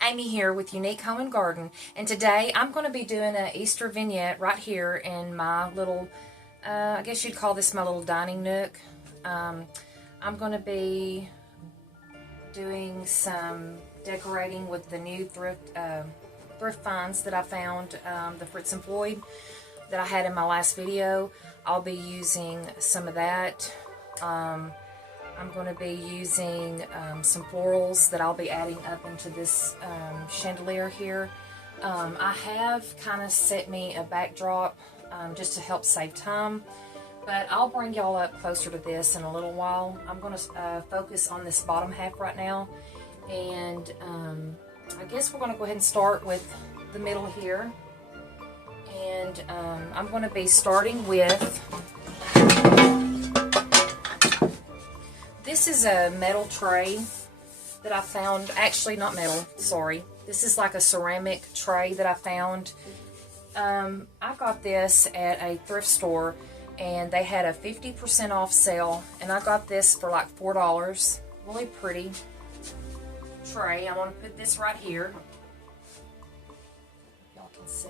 Amy here with Unique Home and Garden, and today I'm going to be doing an Easter vignette right here in my little, I guess you'd call this my little dining nook. I'm going to be doing some decorating with the new thrift finds that I found, the Fitz and Floyd that I had in my last video. I'll be using some of that. I'm going to be using some florals that I'll be adding up into this chandelier here. I have kind of set me a backdrop just to help save time, but I'll bring y'all up closer to this in a little while. I'm going to focus on this bottom half right now, and I guess we're going to go ahead and start with the middle here. And I'm going to be starting with, this is a metal tray that I found, actually not metal, sorry. This is like a ceramic tray that I found. I got this at a thrift store and they had a 50% off sale, and I got this for like $4. Really pretty tray. I'm going to put this right here. Y'all can see.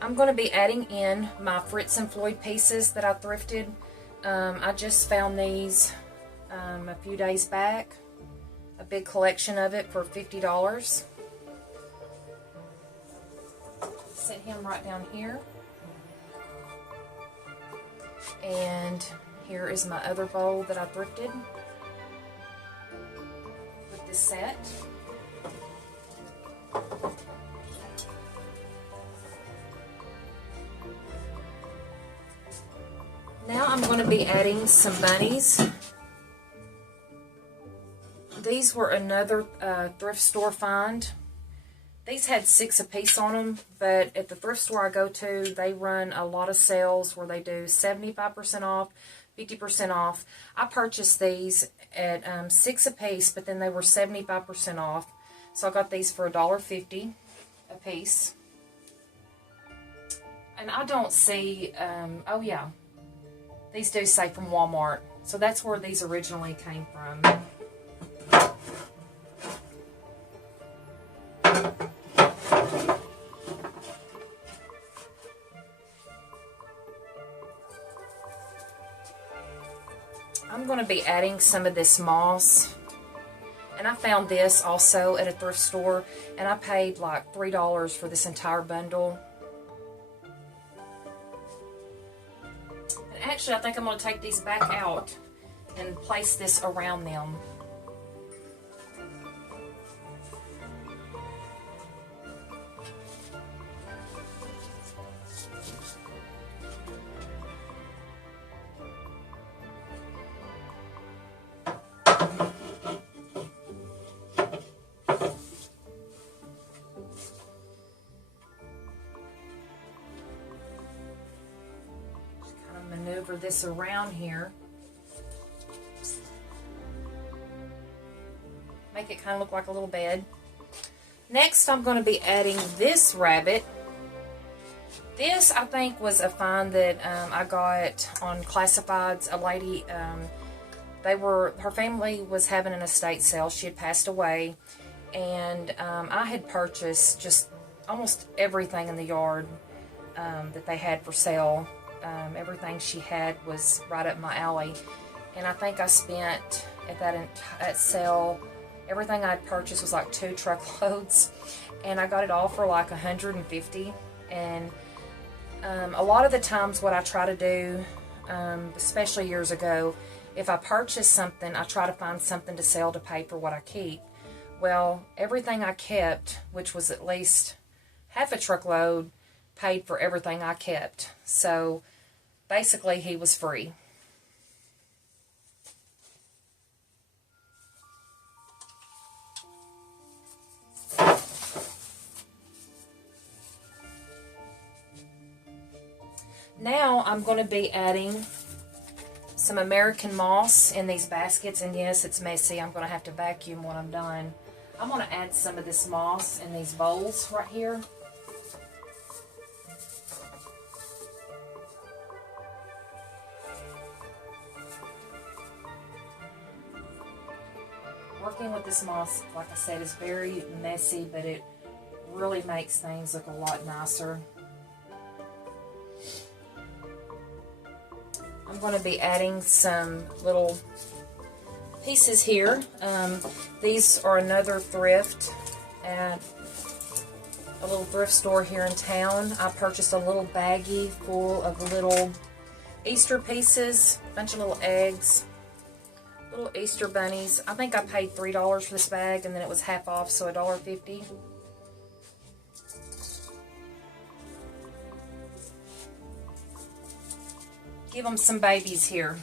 I'm going to be adding in my Fitz and Floyd pieces that I thrifted. I just found these a few days back, a big collection of it for $50. Set him right down here. And here is my other bowl that I thrifted with this set. Now I'm going to be adding some bunnies. These were another thrift store find. These had 6 a piece on them, but at the thrift store I go to, they run a lot of sales where they do 75% off, 50% off. I purchased these at 6 a piece, but then they were 75% off. So I got these for $1.50 a piece. And I don't see, oh yeah, these do say from Walmart, so that's where these originally came from. I'm going to be adding some of this moss, and I found this also at a thrift store, and I paid like $3 for this entire bundle. Actually, I think I'm going to take these back out and place this around them. Maneuver this around here. Make it kind of look like a little bed. Next, I'm going to be adding this rabbit. This, I think, was a find that I got on Classifieds. A lady, her family was having an estate sale. She had passed away, and I had purchased just almost everything in the yard that they had for sale. Everything she had was right up my alley, and I think I spent at that sale, everything I'd purchased was like 2 truckloads, and I got it all for like $150. And a lot of the times what I try to do, especially years ago, if I purchase something, I try to find something to sell to pay for what I keep. Well, everything I kept, which was at least half a truckload, paid for everything I kept. So basically he was free. Now I'm going to be adding some American moss in these baskets, and yes, it's messy. I'm going to have to vacuum when I'm done. I'm going to add some of this moss in these bowls right here. Working with this moss, like I said, is very messy, but it really makes things look a lot nicer. I'm going to be adding some little pieces here. These are another thrift at a little thrift store here in town. I purchased a little baggie full of little Easter pieces, a bunch of little eggs, little Easter bunnies. I think I paid $3 for this bag, and then it was half off, so $1.50. Give them some babies here.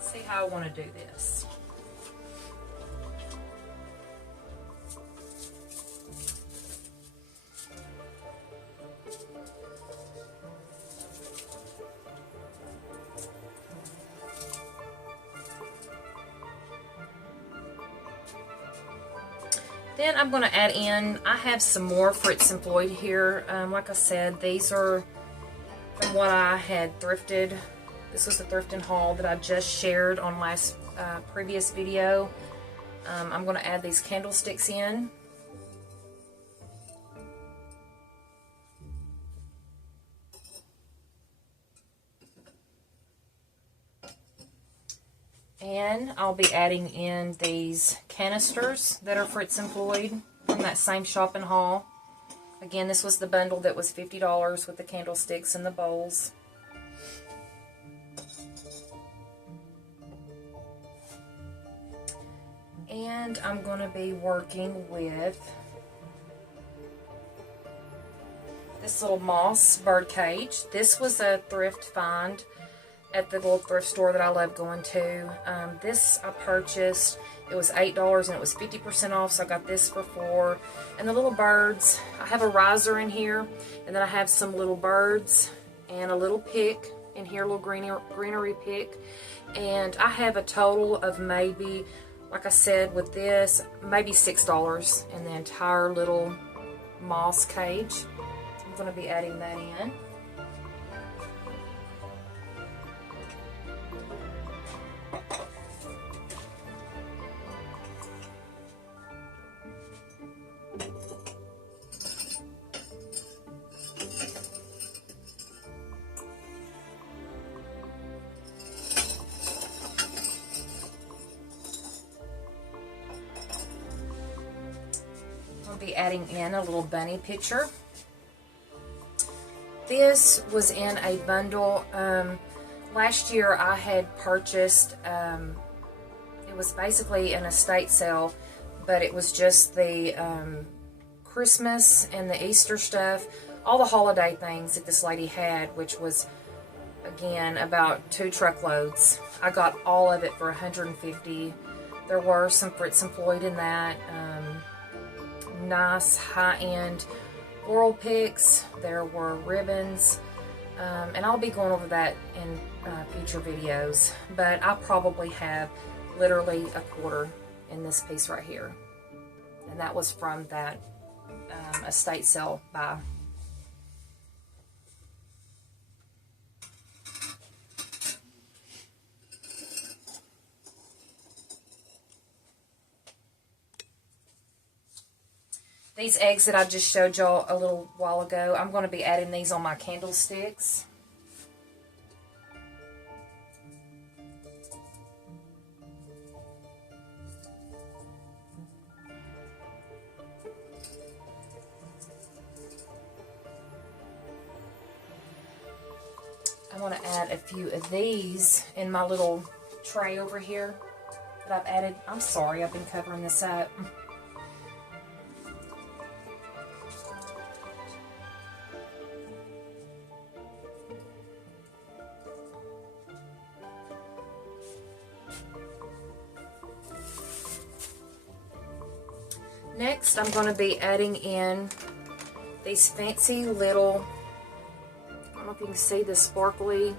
See how I want to do this. Then I'm going to add in, I have some more Fitz and Floyd here. Like I said, these are from what I had thrifted. This was the thrifting haul that I just shared on last previous video. I'm going to add these candlesticks in. And I'll be adding in these canisters that are Fitz and Floyd from that same shopping haul. Again, this was the bundle that was $50 with the candlesticks and the bowls. And I'm going to be working with this little moss birdcage. This was a thrift find at the little thrift store that I love going to. This I purchased. It was $8 and it was 50% off, so I got this for $4. And the little birds, I have a riser in here, and then I have some little birds and a little pick in here, a little greenery pick. And I have a total of maybe, like I said, with this, maybe $6 in the entire little moss cage. I'm going to be adding that in. I'll be adding in a little bunny picture. This was in a bundle. Last year I had purchased, it was basically an estate sale, but it was just the Christmas and the Easter stuff, all the holiday things that this lady had, which was, again, about 2 truckloads. I got all of it for $150. There were some Fitz and Floyd in that. Nice high-end floral picks. There were ribbons, and I'll be going over that in future videos, but I probably have literally a quarter in this piece right here, and that was from that estate sale buy. These eggs that I just showed y'all a little while ago, I'm going to be adding these on my candlesticks. I want to add a few of these in my little tray over here that I've added. I'm sorry, I've been covering this up. Next, I'm going to be adding in these fancy little, I don't know if you can see the sparkly,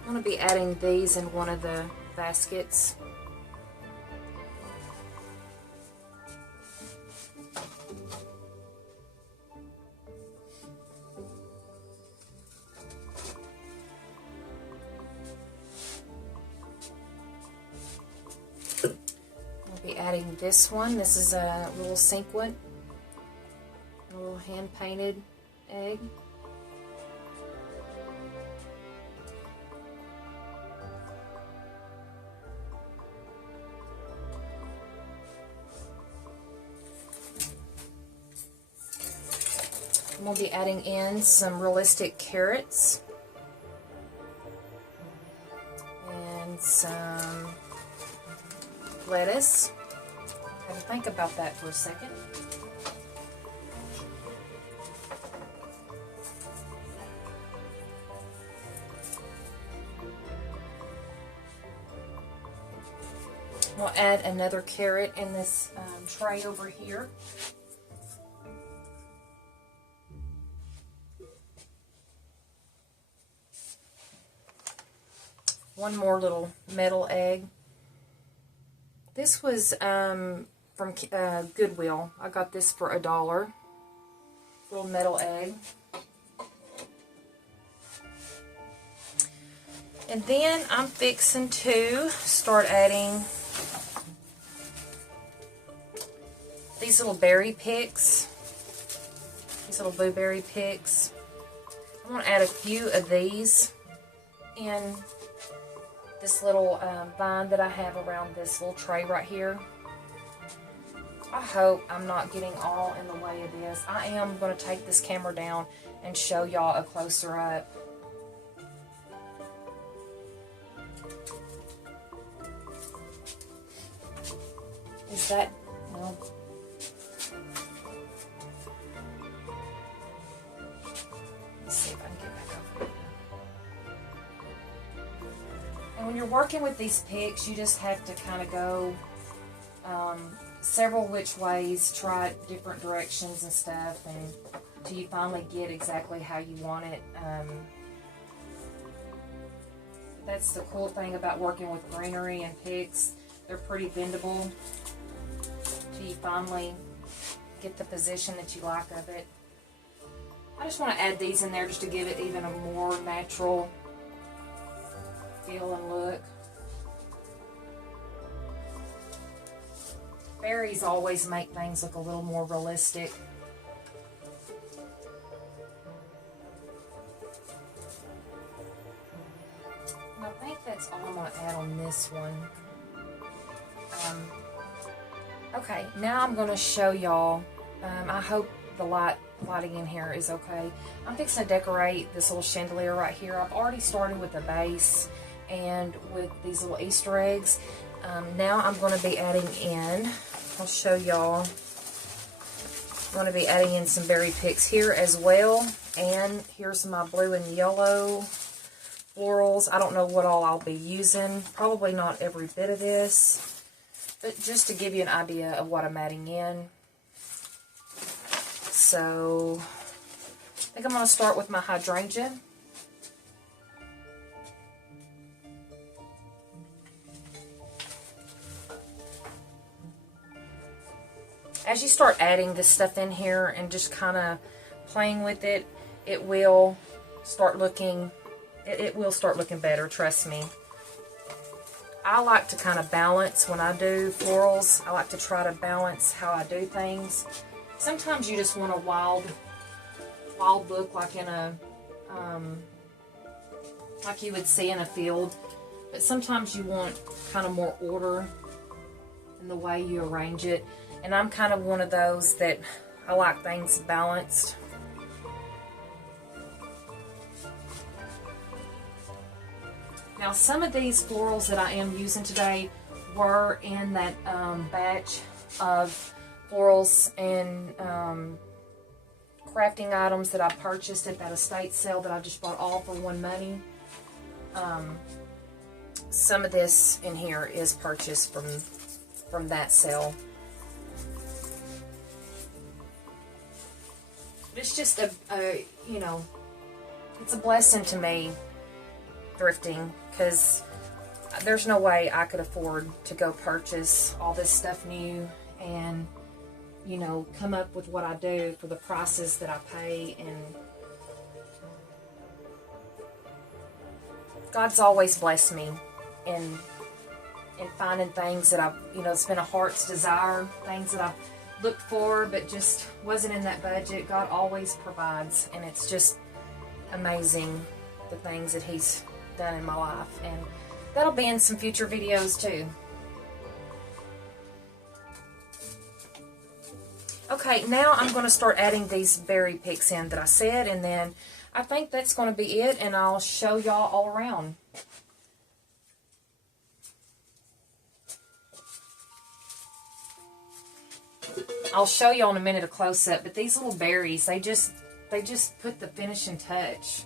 I'm going to be adding these in one of the baskets. Be adding this one. This is a little sequin, a little hand painted egg. I'm going to be adding in some realistic carrots and some lettuce. I have to think about that for a second. We'll add another carrot in this tray over here. One more little metal egg. This was from Goodwill. I got this for $1. Little metal egg. And then I'm fixing to start adding these little berry picks. These little blueberry picks. I'm going to add a few of these in this little vine that I have around this little tray right here. I hope I'm not getting all in the way of this. I am going to take this camera down and show y'all a closer up. Is that, well, let's see if I can get back over here. And when you're working with these picks, you just have to kind of go several which ways, try different directions and stuff, and till you finally get exactly how you want it. That's the cool thing about working with greenery and picks. They're pretty bendable till you finally get the position that you like of it. I just want to add these in there just to give it even a more natural feel and look. Berries always make things look a little more realistic. And I think that's all I'm going to add on this one. Okay, now I'm going to show y'all. I hope the lighting in here is okay. I'm fixing to decorate this little chandelier right here. I've already started with the base and with these little Easter eggs. Now I'm going to be adding in, I'll show y'all, I'm going to be adding in some berry picks here as well. And here's my blue and yellow florals. I don't know what all I'll be using. Probably not every bit of this, but just to give you an idea of what I'm adding in. So, I think I'm going to start with my hydrangea. As you start adding this stuff in here and just kind of playing with it, it will start looking better, trust me. I like to kind of balance when I do florals. I like to try to balance how I do things. Sometimes you just want a wild look, like in a like you would see in a field. But sometimes you want kind of more order in the way you arrange it. And I'm kind of one of those that I like things balanced. Now some of these florals that I am using today were in that batch of florals and crafting items that I purchased at that estate sale that I just bought all for one money. Some of this in here is purchased from that sale. It's just you know, it's a blessing to me, thrifting, because there's no way I could afford to go purchase all this stuff new and, you know, come up with what I do for the prices that I pay. And God's always blessed me in finding things that I've, you know, it's been a heart's desire, things that I've looked for but just wasn't in that budget. God always provides, and it's just amazing the things that He's done in my life, and that'll be in some future videos too. Okay, now I'm going to start adding these berry picks in that I said, and then I think that's going to be it, and I'll show y'all all around. I'll show y'all in a minute a close-up, but these little berries, they just put the finishing touch.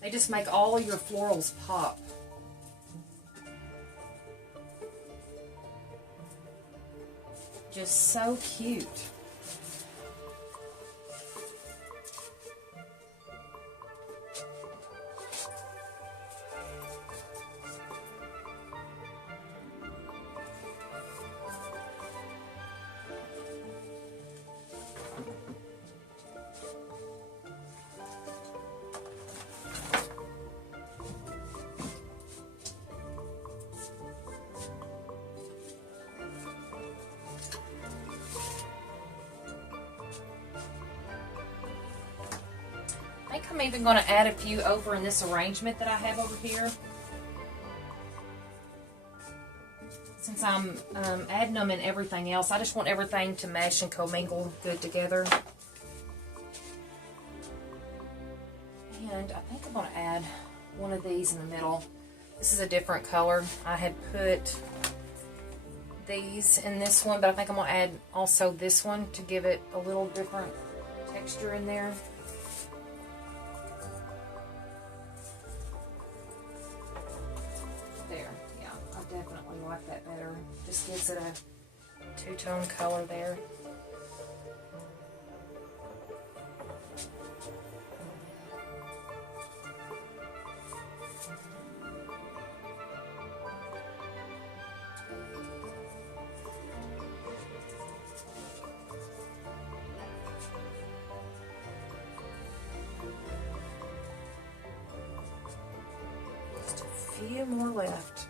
They just make all of your florals pop. Just so cute. I think I'm even going to add a few over in this arrangement that I have over here. Since I'm adding them in everything else, I just want everything to mesh and commingle good together. And I think I'm going to add one of these in the middle. This is a different color. I had put these in this one, but I think I'm going to add also this one to give it a little different texture in there. Definitely like that better. Just gives it a two-tone color there. Just a few more left.